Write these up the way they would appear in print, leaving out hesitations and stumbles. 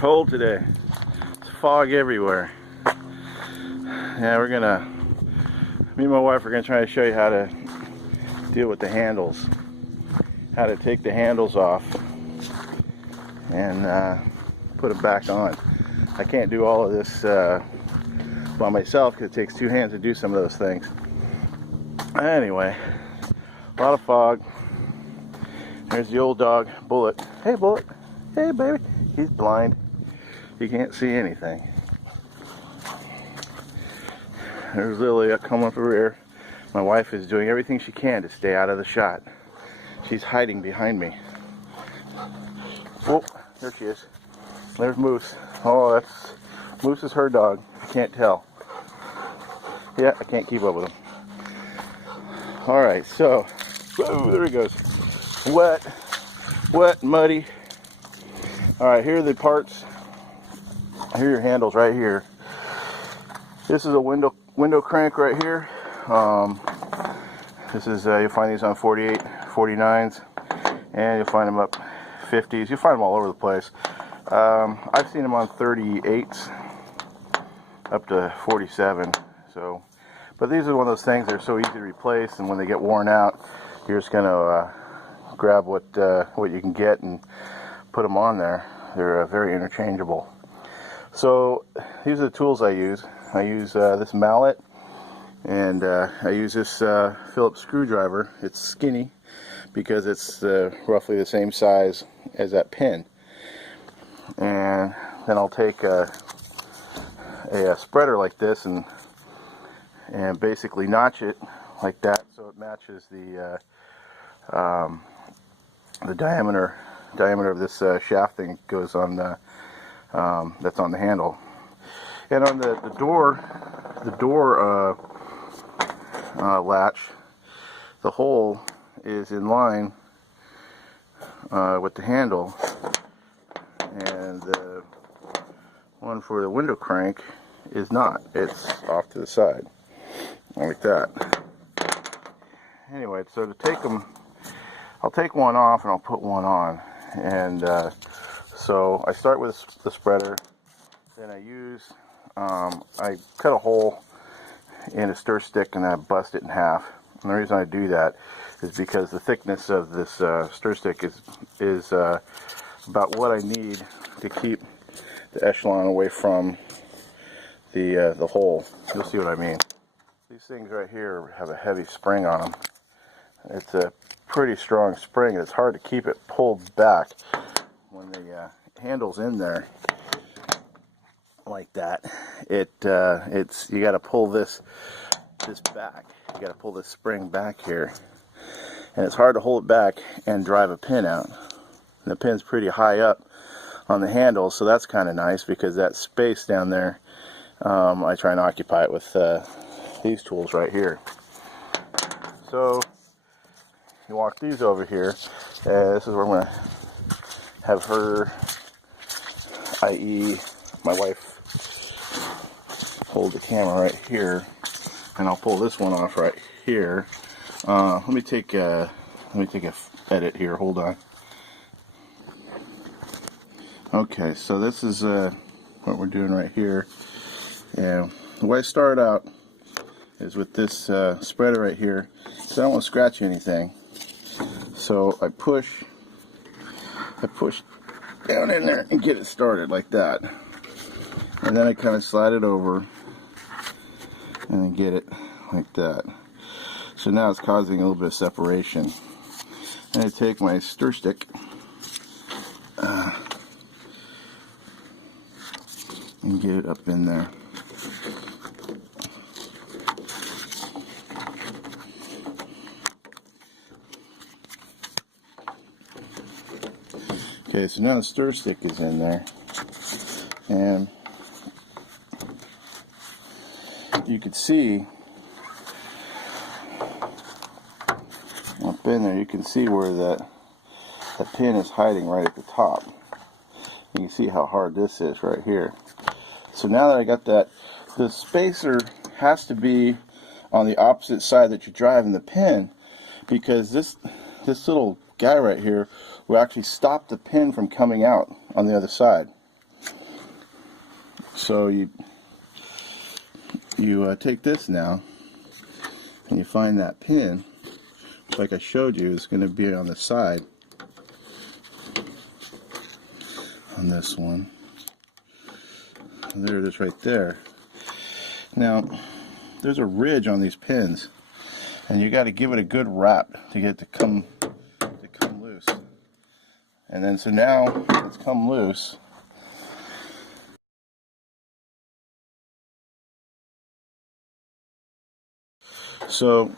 cold today. It's fog everywhere. Yeah, me and my wife are gonna try to show you how to deal with the handles. How to take the handles off and put them back on. I can't do all of this by myself because it takes two hands to do some of those things. Anyway, a lot of fog. There's the old dog, Bullet. Hey, Bullet. Hey, baby. He's blind. He can't see anything. There's Lily coming up the rear. My wife is doing everything she can to stay out of the shot. She's hiding behind me. Oh, there she is. There's Moose. Oh, Moose is her dog. I can't tell. Yeah, I can't keep up with him. Alright, so, whoa, there he goes. Wet, muddy. Alright, here are the parts. Here are your handles right here. This is a window crank right here. This is, you'll find these on 48, 49s, and you'll find them up 50s. You'll find them all over the place. I've seen them on 38s up to 47. So, but these are one of those things that are so easy to replace, and when they get worn out, you're just gonna grab what you can get and put them on there. They're very interchangeable. So these are the tools I use. I use this mallet, and I use this Phillips screwdriver. It's skinny because it's roughly the same size as that pin. And then I'll take a spreader like this and basically notch it like that so it matches the diameter of this shaft thing goes on that's on the handle. And on the door latch, the hole is in line with the handle, and the one for the window crank is not. It's off to the side like that. Anyway, so to take them, I'll take one off and I'll put one on. And so I start with the spreader, then I cut a hole in a stir stick and I bust it in half. And the reason I do that is because the thickness of this stir stick is about what I need to keep the echelon away from the hole. You'll see what I mean. These things right here have a heavy spring on them. It's a pretty strong spring, and it's hard to keep it pulled back when the handle's in there like that. You got to pull this back. You got to pull this spring back here, and it's hard to hold it back and drive a pin out. And the pin's pretty high up on the handle, so that's kind of nice because that space down there, I try and occupy it with these tools right here. So you walk these over here. This is where I'm going to have her, i.e. my wife, hold the camera right here, and I'll pull this one off right here. Let me take a edit here. Hold on. Okay, so this is what we're doing right here. And the way I start out is with this spreader right here, so I don't want to scratch anything. So I push down in there and get it started like that, and then I kind of slide it over and then get it like that. So now it's causing a little bit of separation. And I take my stir stick and get it up in there. Okay, so now the stir stick is in there, and you can see up in there, you can see where that pin is hiding right at the top. You can see how hard this is right here. So now that I got that, the spacer has to be on the opposite side that you're driving the pin, because this little guy right here will actually stop the pin from coming out on the other side. So you take this now and you find that pin, which, like I showed you, is going to be on the side on this one. And there it is right there. Now there's a ridge on these pins, and you got to give it a good wrap to get it to come loose. And then so now it's come loose. So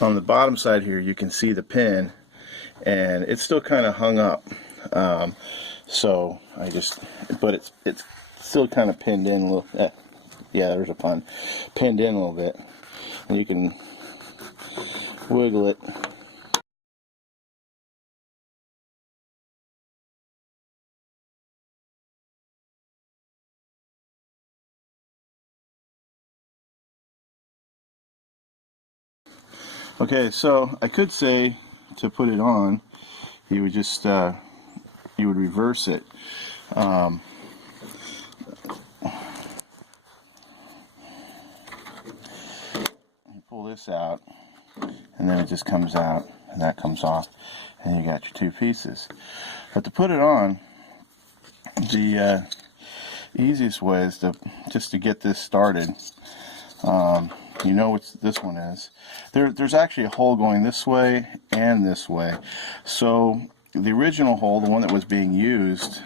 on the bottom side here, you can see the pin, and it's still kind of hung up. So but it's still kind of pinned in a little. Yeah, there's a pun. Pinned in a little bit, and you can wiggle it. Okay, so I could say to put it on, you would just you would reverse it. You pull this out, and then it just comes out, and that comes off, and you got your two pieces. But to put it on, the easiest way is just to get this started. You know what this one is. There's actually a hole going this way and this way. So the original hole, the one that was being used,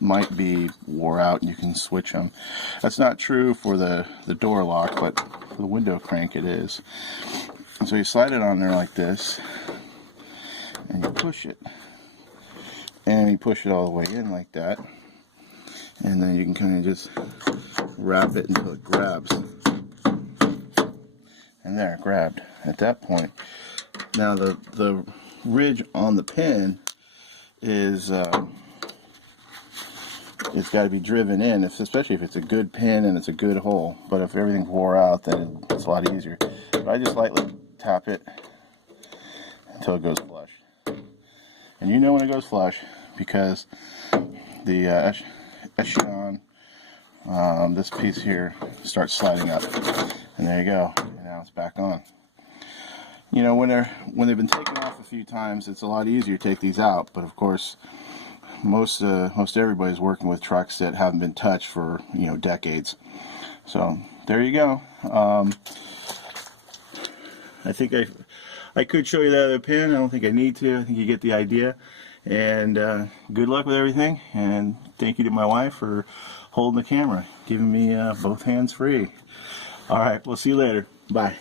might be wore out, and you can switch them. That's not true for the door lock, but for the window crank it is. And so you slide it on there like this, and you push it. And you push it all the way in like that. And then you can kind of just wrap it until it grabs. And there, it grabbed at that point. Now the ridge on the pin is it's got to be driven in, especially if it's a good pin and it's a good hole. But if everything's wore out, then it's a lot easier. But I just lightly tap it until it goes flush. And you know when it goes flush because the echelon, this piece here, starts sliding up. And there you go. And now it's back on. You know, when they've been taken off a few times, it's a lot easier to take these out. But of course, most everybody's working with trucks that haven't been touched for, you know, decades. So there you go. I think I could show you that other pin. I don't think I need to. I think you get the idea. And good luck with everything. And thank you to my wife for holding the camera, giving me both hands free. All right, we'll see you later. Bye.